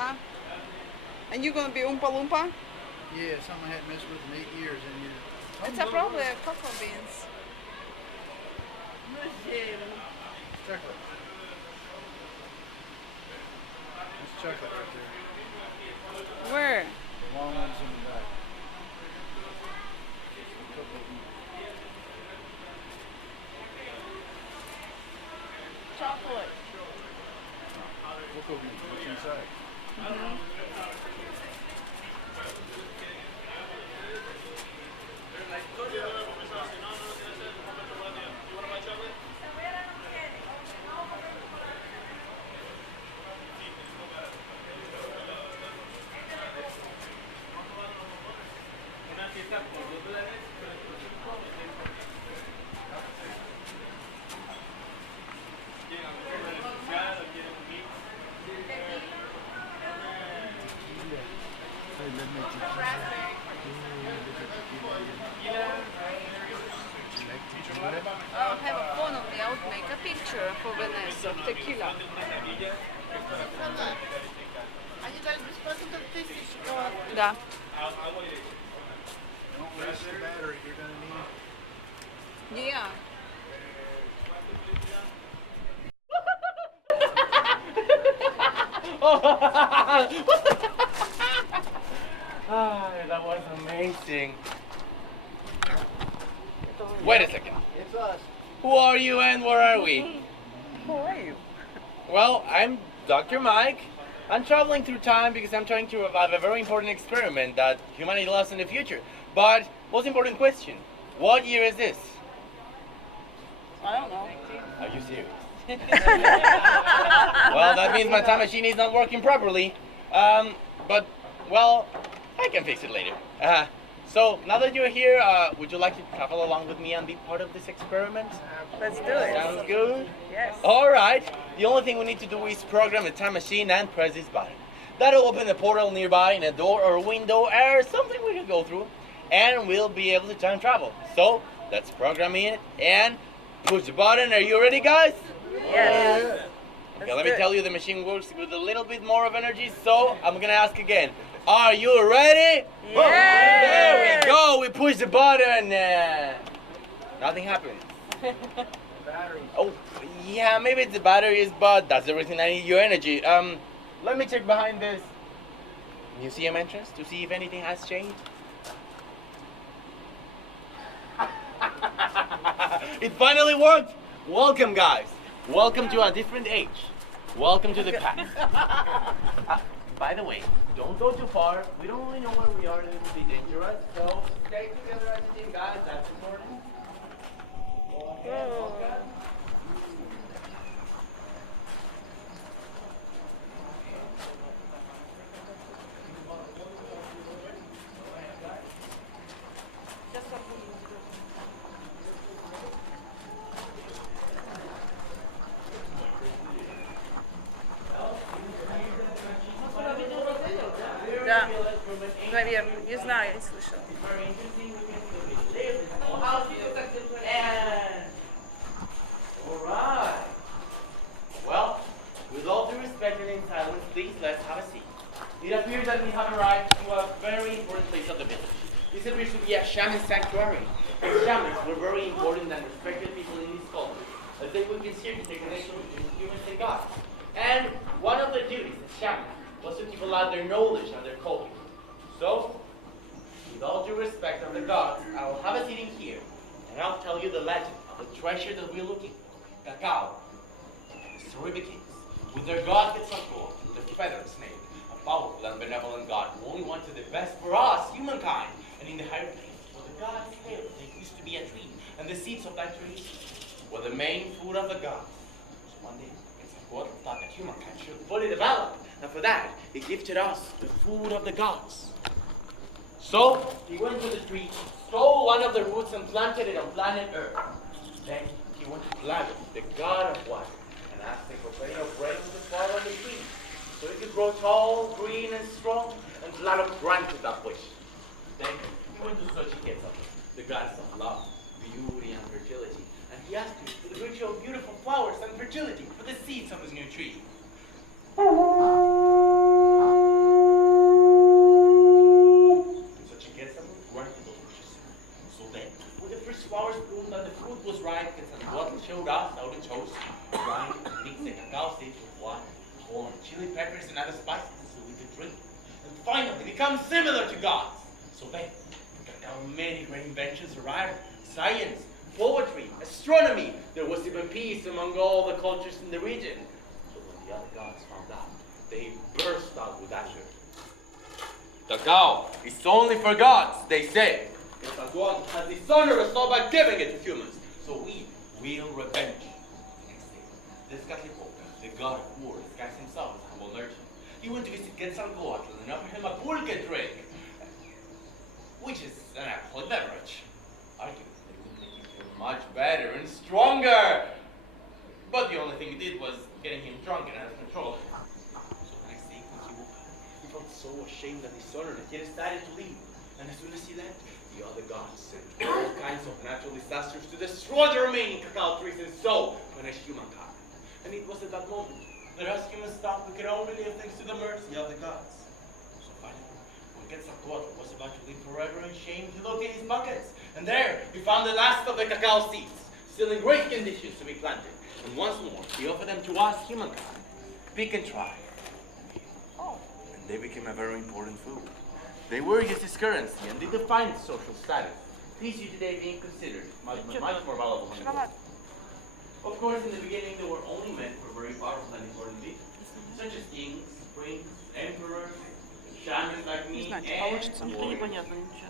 huh? And you're gonna be Oompa Loompa? Yeah, something I hadn't messed with in 8 years in here. It's a probably cocoa beans. Chocolate. That's chocolate right there. Where? The long ones in the back. Chocolate. Cocoa beans, what's inside? I'll have a phone of me. I would make a picture for Vanessa. Tequila. Да. Don't waste the battery, you're gonna need it. Yeah. That was amazing. Wait a second. It's us. Who are you and where are we? Who are you? Well, I'm Dr. Mike. I'm traveling through time because I'm trying to revive a very important experiment that humanity lost in the future. But most important question, what year is this? I don't know. Are you serious? Well, that means my time machine is not working properly. But, well, I can fix it later. So, now that you're here, would you like to travel along with me and be part of this experiment? Let's do it. Sounds good? Yes. Alright, the only thing we need to do is program the time machine and press this button. That'll open a portal nearby in a door or window or something we can go through, and we'll be able to time travel. So, let's program it and push the button. Are you ready, guys? Yes. Okay, let me tell you, the machine works with a little bit more of energy, so I'm gonna ask again. Are you ready? Yes. There we go, we push the button. Nothing happens. Battery. Oh, yeah, maybe it's the batteries, but that's the reason I need your energy. Let me check behind this museum entrance to see if anything has changed. It finally worked! Welcome, guys. Welcome to a different age. Welcome to the past. By the way, don't go too far. We don't really know where we are. It will be dangerous. So stay together as a team, guys. That's important. Go ahead, welcome. Да. Наверное, не знаю, не слышала. Alright. Well, with all due respect and in silence, please let's have a seat. It appears that we have arrived to a very important place of the village. This appears to be a shaman sanctuary. Shamans were very important and respected people in this culture, as they would consider the connection between humans and gods. And one of their duties as shamans was to keep alive their knowledge and their culture. So, with all due respect of the gods, I will have a seat in here, and I'll tell you the legend of the treasure that we're looking for. Kakao. The story begins with their god Quetzalcoatl, the feathered snake, a powerful and benevolent god who only wanted the best for us, humankind. And in the higher place, where the gods lived, there used to be a tree, and the seeds of that tree were the main food of the gods. So one day, Quetzalcoatl thought that humankind should fully develop, and for that, he gifted us the food of the gods. So, he went to the tree, stole one of the roots and planted it on planet Earth. Then, he went to Planet, the god of water, and asked him for rain of rain to fall on the tree, so it could grow tall, green, and strong, and Planet granted that wish. Then, he went to Xochitl, the goddess of love, beauty, and fertility, and he asked her for the ritual of beautiful flowers and fertility for the seeds of his new tree. and add spices so we could drink. And finally become similar to gods. So then, Kakao many great inventions arrived. Science, poetry, astronomy. There was even peace among all the cultures in the region. So when the other gods found out, they burst out with anger. Kakao is only for gods, they say. Because has dishonored us all by giving it to humans. So we will revenge. Next day, this Kakaw, the god of war, disguised himself as a humble merchant. He went to visit Quetzalcoatl and offered him a pulque drink, which is an alcoholic beverage. Argued that it would make him feel much better and stronger. But the only thing it did was getting him drunk and out of control. So the next day when he woke up, he felt so ashamed and dishonored that he decided to leave. And as soon as he left, the other gods sent all kinds of natural disasters to destroy the remaining cacao trees and so punish humankind. And it was at that moment that us humans thought we could only leave things to the mercy of the gods. So finally, when Quetzalcoatl was about to leave forever in shame, he looked in his buckets, and there he found the last of the cacao seeds, still in great conditions to be planted. And once more, he offered them to us humankind. Pick and try. And they became a very important food. They were used as currency, and they defined social status. These you today being considered much more valuable than gold. Of course, in the beginning, they were only meant for very powerful and important people, such as kings, princes, emperors, shamans like me, and Получится. Это warriors. непонятно ничего.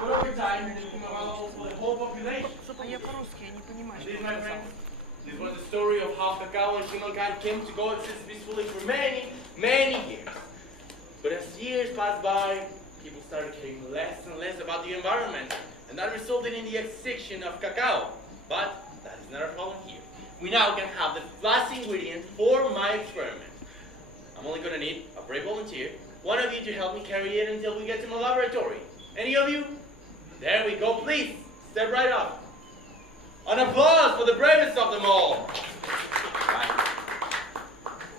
But over time, they became available for the whole population. А я по-русски, я не понимаю, And что this, он my сказал. friends, this was the story of how cacao and humankind came to coexist peacefully for many, many years. But as years passed by, people started caring less and less about the environment, and that resulted in the extinction of cacao. But that is not our problem here. We now can have the last ingredient for my experiment. I'm only going to need a brave volunteer, one of you to help me carry it until we get to my laboratory. Any of you? There we go, please. Step right up. An applause for the bravest of them all. Right.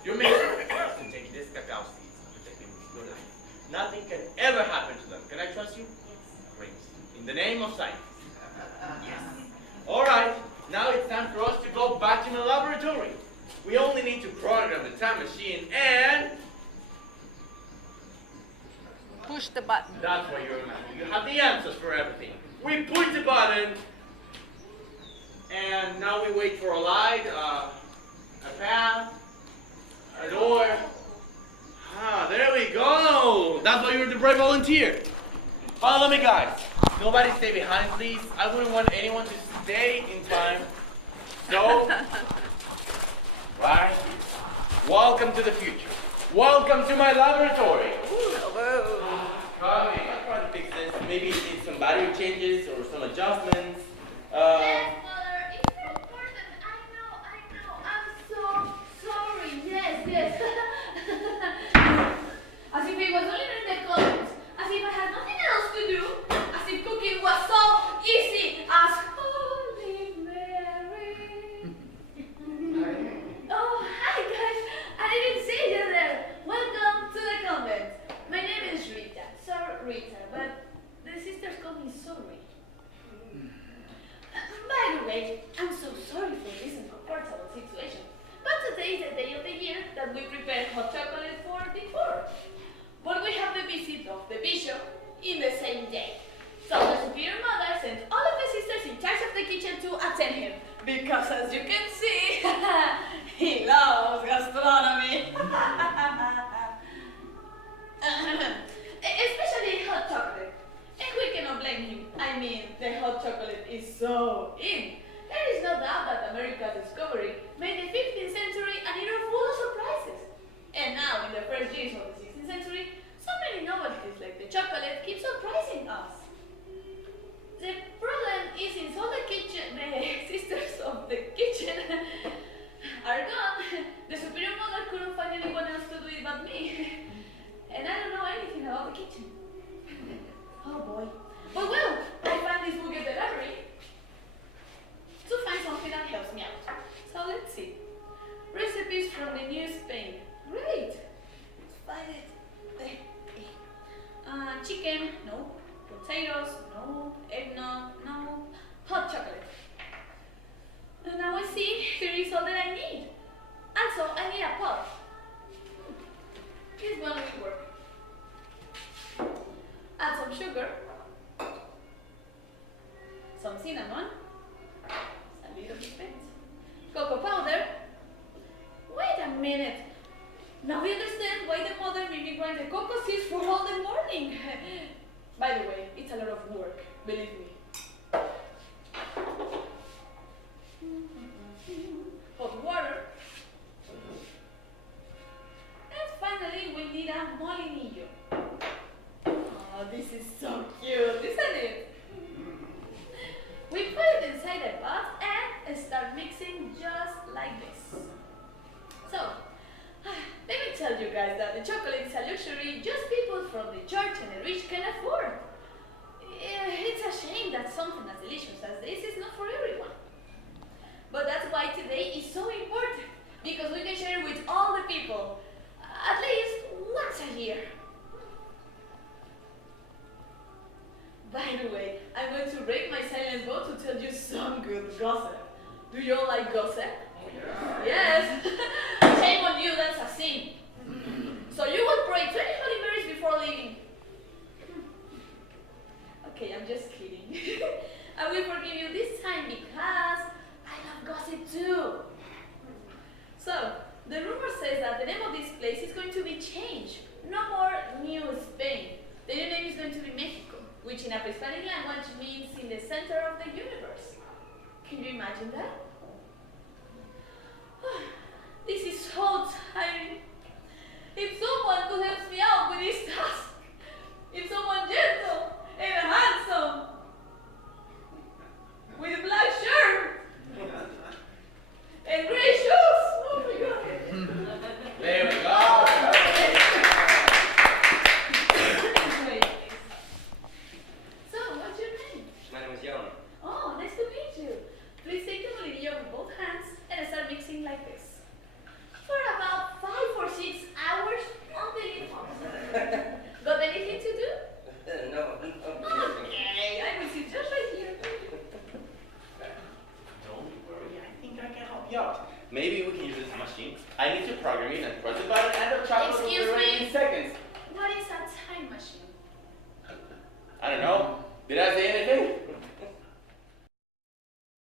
Your mission is to take this cacao seeds and protect them with your life. Nothing can ever happen to them. Can I trust you? Great. In the name of science. Yes. All right. Now it's time for us to go back to the laboratory. We only need to program the time machine and... Push the button. That's why you're a man. You have the answers for everything. We push the button, and now we wait for a light, a path, a door. Ah, there we go. That's why you're the brave volunteer. Follow me, guys. Nobody stay behind, please. I wouldn't want anyone to stay in time. So, right. Welcome to the future. Welcome to my laboratory. Coming. I'll try to fix this. Maybe it needs some battery changes or some adjustments. Yes, Mother, it's so important. I know. I'm so sorry. Yes. As if it was only in the comments. As if I had nothing else to do. As if cooking was so easy as Holy Mary. Oh, hi guys. I didn't see you there. Welcome to the convent. My name is Rita. Sir Rita, but the sisters call me Sorry. By the way, I'm so sorry for this uncomfortable situation. But today is the day of the year that we prepare hot chocolate for the poor. But we have the visit of the bishop in the same day. So the superior mother sent all of the sisters in charge of the kitchen to attend him. Because as you can see, he loves gastronomy. Especially hot chocolate. And we cannot blame him. I mean, the hot chocolate is so in. There is no doubt that America's discovery made the 15th century an era full of surprises. And now, in the first years of the 16th century, so many novelties like the chocolate keep surprising us. The problem is in all the sisters of the kitchen are gone. The superior mother couldn't find anyone else to do it but me. And I don't know anything about the kitchen. Oh boy. But well, I found this book at the library to find something that helps me out. So let's see. Recipes from the New Spain. Great. Let's find it. Chicken, no. Potatoes, no. Eggnog, no. Hot chocolate. And now I see here is all that I need. Also, I need a pot. sugar, some cinnamon, a little bit, cocoa powder. Wait a minute. Now we understand why the mother made me grind the cocoa seeds for all the morning. By the way, it's a lot of work, believe me. Hot water. And finally, we need a molinillo. Oh, this is so cute, isn't it? We put it inside a pot and start mixing just like this. So, let me tell you guys that the chocolate is a luxury just people from the church and the rich can afford. It's a shame that something as delicious as this is not for everyone. But that's why today is so important, because we can share it with all the people, at least once a year. By the way, I'm going to break my silent vote to tell you some good gossip. Do you all like gossip? Yes. Shame on you, that's a sin. So you will pray 20 Holy Marys before leaving. Okay, I'm just kidding. I will forgive you this time because I love gossip too. So, the rumor says that the name of this place is going to be changed. No more New Spain. The new name is going to be Mexico, which in a Hispanic language means in the center of the universe. Can you imagine that? This is so tiring. If someone could help me out with this task, if someone gentle and handsome, with a black shirt and gray shoes. Oh my God. There we go. Wait. So, what's your name? My name is Jan. Oh, nice to meet you. Please take the molinillo with both hands and start mixing like this. For about 5 or 6 hours until it pops. Got anything to do? No. Okay, I will sit just right here. Don't worry, I think I can help you out. Maybe we can use this machine. I need to program it and press the button and the chocolate will be Excuse ready me? in seconds. What is a time machine? I don't know. Did I say anything?